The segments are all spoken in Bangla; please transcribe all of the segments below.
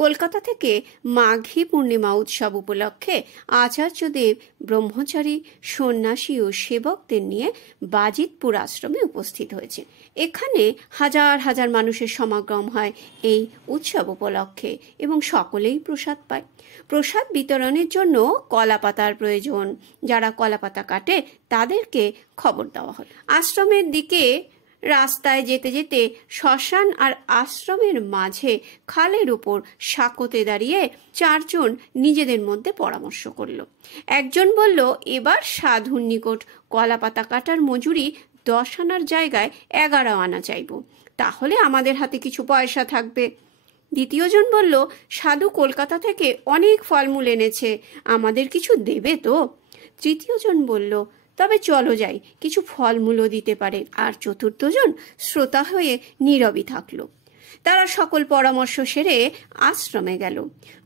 কলকাতা থেকে মাঘী পূর্ণিমা উৎসব উপলক্ষে আচার্যদেব ব্রহ্মচারী, সন্ন্যাসী ও সেবকদের নিয়ে বাজিতপুর আশ্রমে উপস্থিত হয়েছে। এখানে হাজার হাজার মানুষের সমাগম হয় এই উৎসব উপলক্ষে এবং সকলেই প্রসাদ পায়। প্রসাদ বিতরণের জন্য কলাপাতার প্রয়োজন। যারা কলাপাতা কাটে তাদেরকে খবর দেওয়া হয়। আশ্রমের দিকে রাস্তায় যেতে যেতে শ্মশান আর আশ্রমের মাঝে খালের উপর সাঁকোতে দাঁড়িয়ে চারজন নিজেদের মধ্যে পরামর্শ করল। একজন বলল, এবার সাধুর নিকট কলাপাতা কাটার মজুরি 10 আনার জায়গায় 11 আনা চাইব, তাহলে আমাদের হাতে কিছু পয়সা থাকবে। দ্বিতীয়জন বলল, সাধু কলকাতা থেকে অনেক ফলমূল এনেছে, আমাদের কিছু দেবে তো? তৃতীয়জন বলল, তবে চলো যাই, কিছু ফলমূলও দিতে পারে। আর চতুর্থজন শ্রোতা হয়ে নীরবই থাকলো। তারা সকল পরামর্শ সেরে আশ্রমে গেল।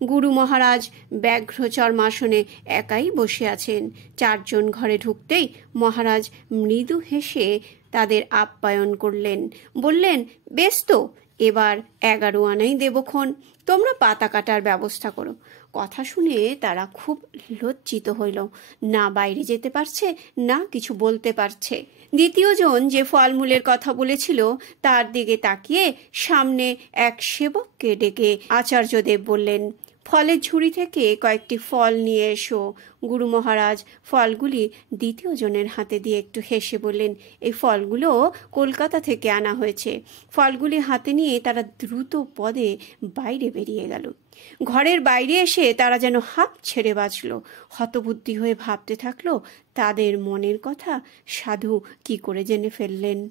গুরু মহারাজ ব্যাঘ্র চর্মাসনে একাই বসে আছেন। চারজন ঘরে ঢুকতেই মহারাজ মৃদু হেসে তাদের আপ্যায়ন করলেন। বললেন, বেশ তো, এবার 11 আনাই দেবক্ষণ, তোমরা পাতা কাটার ব্যবস্থা করো। কথা শুনে তারা খুব লজ্জিত হইল। না বাইরে যেতে পারছে, না কিছু বলতে পারছে। দ্বিতীয়জন যে ফলমূলের কথা বলেছিল তার দিকে তাকিয়ে সামনে এক সেবককে ডেকে আচার্যদেব বললেন, ফলের ঝুড়ি থেকে কয়েকটি ফল নিয়ে এসো। গুরু মহারাজ ফলগুলি দ্বিতীয় জনের হাতে দিয়ে একটু হেসে বললেন, এই ফলগুলো কলকাতা থেকে আনা হয়েছে। ফলগুলি হাতে নিয়ে তারা দ্রুত পদে বাইরে বেরিয়ে গেল। ঘরের বাইরে এসে তারা যেন হাঁপ ছেড়ে বাঁচল। হতবুদ্ধি হয়ে ভাবতে থাকলো তাদের মনের কথা সাধু কি করে জেনে ফেললেন।